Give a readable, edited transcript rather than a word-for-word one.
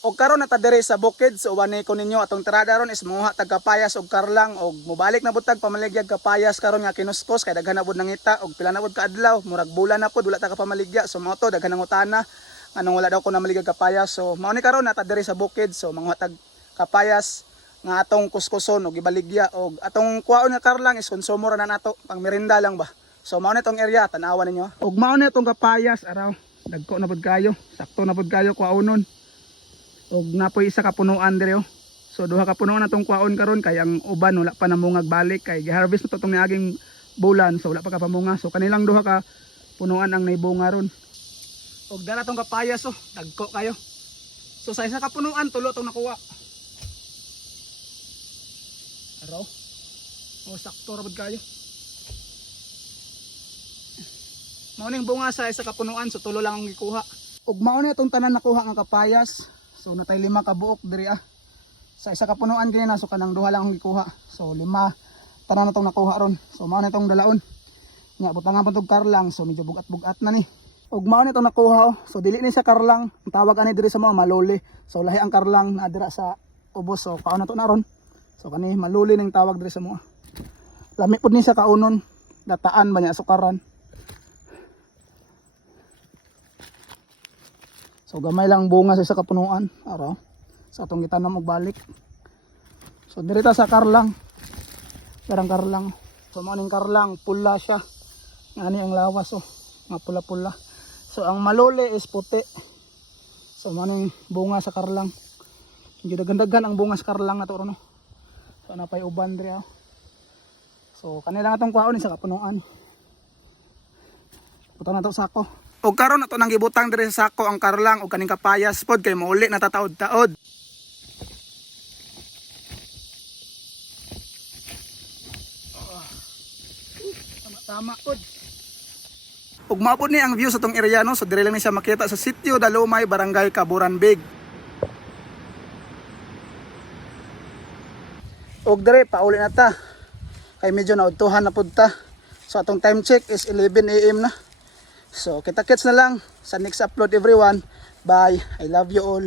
Og karon nata diri sa bukid, so wani ko ninyo atong tirada ron is manguha tag kapayas og karlang og mobalik na butag pamaligyag kapayas karon nga kinuskos kay daghan na bud nangita og pila na bud ka adlaw, murag bulan na pud wala ta ka pamaligya. So mao to daghan nang utana anong wala daw ko na maligyag kapayas. So mao ni karon nata diri sa bukid, so manguha tag kapayas nga atong kuskuson og ibaligya og atong kuhaon nga karlang is konsumo ra na nato pang merinda lang ba. So mao ni tong area tan-awan ninyo. Og mao ni tong kapayas araw dagko na pud kayo, sakto na pud kayo kuhaonon. Og napoy isa ka punuan diri oh. So duha ka punuan natong kuhaon karon kay ang uban wala pa namungag balik kay giharvest na to tong niaging bulan, so wala pa ka pamunga. So kanilang duha ka punuan ang naibunga ron. Og dala tong kapayas oh, dagko kayo. So sa isa ka punuan tulo tong nakuha. Araw. O sakto ra bud kayo. Mao ning bunga sa isa ka punuan, so tulo lang ang gikuha. Og mao ni itong tanan nakuha nga kapayas. So natay 5 ka buok diri ah. Sa isa ka punuan kini na so kanang duha lang ang gikuha. So 5 tanan na tong nakuha ron. So mao ni itong dalaon. Nya butangan pa tong karlang, so medyo bugat-bugat na ni. Og mao ni itong nakuha oh. So dili ni sa karlang, ang tawag ani diri sa mga maluli. So lahi ang karlang na dira sa ubos. So kaon na to na ron. So kani maluli ning tawag diri sa mga. Lami pud ni sa kaunon. Dataan ba niya sukaran. So gamay lang bunga sa isa ka punuan araw. Sa atong gitanam og balik. So dirita sa karlang. Darang karlang. So mao ning karlang pula siya. Ngani ang lawas oh, nga pula-pula. So ang maluli is puti. So mao ning bunga sa karlang. Gidagandagan ang bunga sa karlang nato no. So napay uban diri oh. So kanila atong kuhaon sa kapunuan. Puto na to sako. Og karon ato nang gibutang diri sa sako ang karlang og kaning kapayas pod kay mauli natataod-taod. Tama pod. Ug maapod ni ang view sa tong area no, so dire lang ni siya makita sa Sitio Dalumay, Barangay Caburanbig. Og dire pauli na ta. Kay medyo naudtuhan na pod ta. So atong time check is 11 AM na. So kita-kits na lang sa next upload everyone. Bye. I love you all.